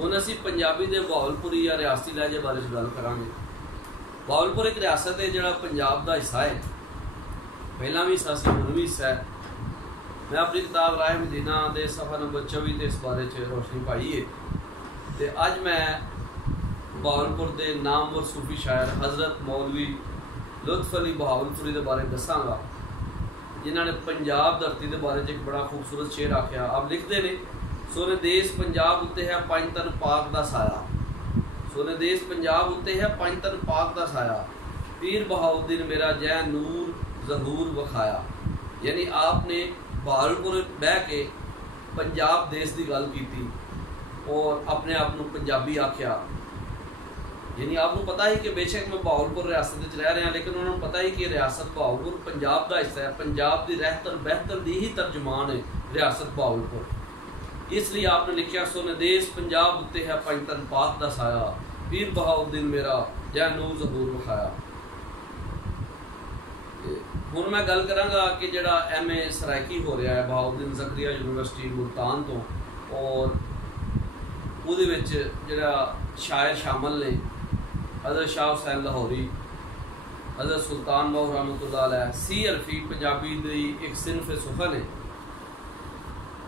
ਹੁਣ ਅਸੀਂ ਪੰਜਾਬੀ ਦੇ ਬਹਾਵਲਪੁਰੀ ਜਾਂ ਰਿਆਸਤੀ ਲਹਿਜੇ ਬਾਰੇ ਗੱਲ ਕਰਾਂਗੇ। ਬਹਾਵਲਪੁਰ ਇੱਕ ਰਿਆਸਤ ਹੈ ਜਿਹੜਾ ਪੰਜਾਬ ਦਾ ਹਿੱਸਾ ਹੈ, ਪਹਿਲਾਂ ਵੀ ਹਿੱਸਾ ਸੀ, ਹੁਣ ਵੀ ਹਿੱਸਾ ਹੈ। मैं अपनी किताब राय मदीना के सफ़ा नंबर 24 के इस बारे रोशनी पाई है। तो अज मैं बहावलपुर के नामवर सूफी शायर हज़रत मौलवी लुत्फ अली बहावलपुरी के बारे दसांगा, जिन्होंने पंजाब धरती के बारे एक बड़ा खूबसूरत शेर आख्या। आप लिखते ने, सोने देश पंजाब उत्ते है पंज तन पाक का साया, सोने देश पंजाब उत्ते है पंज तन पाक का साया, पीर बहाउद्दीन मेरा जै नूर ज़हूर वखाया। यानी आपने बहावलपुर बह के पंजाब देश की गल की और अपने आप को पंजाबी आख्या। यानी आपको पता ही कि बेशक मैं बहावलपुर रियासत रह रहा, लेकिन उन्होंने पता ही कि रियासत बहावलपुर पंजाब का हिस्सा है, पंजाब की रहतर बेहतर की ही तर्जमान है रियासत बहावलपुर। इसलिए आपने लिखा, सोने देश पंजाब उत्ते है पंज तन पाक का साया, पीर बहाउद्दीन मेरा जै नूर ज़हूर वखाया। ਹੁਣ मैं गल करांगा कि जिहड़ा MA सराइकी हो रहा है बहाउद्दीन ज़करिया यूनिवर्सिटी मुल्तान तो, और उहदे विच जिहड़ा शायर शामिल ने हज़रत शाह हुसैन लाहौरी, हज़रत सुल्तान बाहू रहमतुल्लाह अलैह, सी अरफी पंजाबी दी एक सिनफ सुखन है,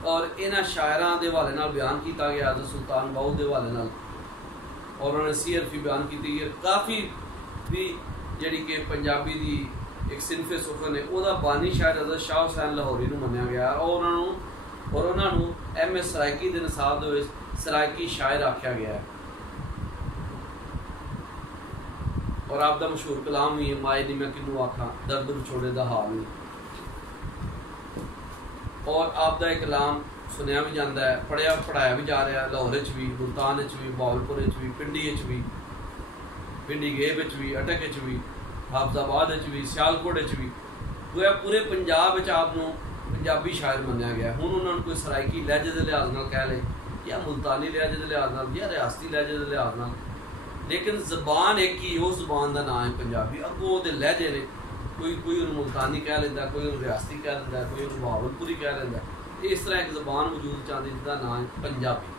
और इन्हां शायरां दे हवाले नाल बयान किया गया हज़रत सुल्तान बाहू दे हवाले नाल, और उन्होंने सी अरफी बयान की काफ़ी भी जिहड़ी कि पंजाबी दी एक सिनफे सुखन है, वह बानी शायर हज़रत शाह हुसैन लाहौरी को मन्निया गया, और उन्होंने MA सराइकी के निसाब सराइकी शायर आख्या गया है। और आपका मशहूर कलाम भी है, माए नी मैं किनू आखा दर्द विछोड़े दा हाल नहीं, और आपका एक कलाम सुनिया भी जाता है, पढ़ाया भी जा रहा है, लाहौर भी, मुल्तान भी, बहावलपुर भी, पिंडी भी, पिंडी गेब भी, अटक भी, हाफजाबाद भी, सियालकोट भी, वो पूरे पंजाब आपको पंजाबी शायर मन्निया गया। हुण उन्होंने कोई सराइकी लहजे के लिहाज नाल कह ले, या मुल्तानी लहजे के लिहाज नाल, या रियासती लहजे के लिहाज नाल, लेकिन जबान एक ही, उस जबान का नाम है पंजाबी। अगों वो लहजे ने, कोई उन्होंने मुल्तानी कह लेंदा, कोई उन्होंने रियासती कह लेंदा, कोई उन्होंने बहावलपुरी कह लेंदा। इस तरह एक जबान वजूद चाहती जिसका नाम है पंजाबी।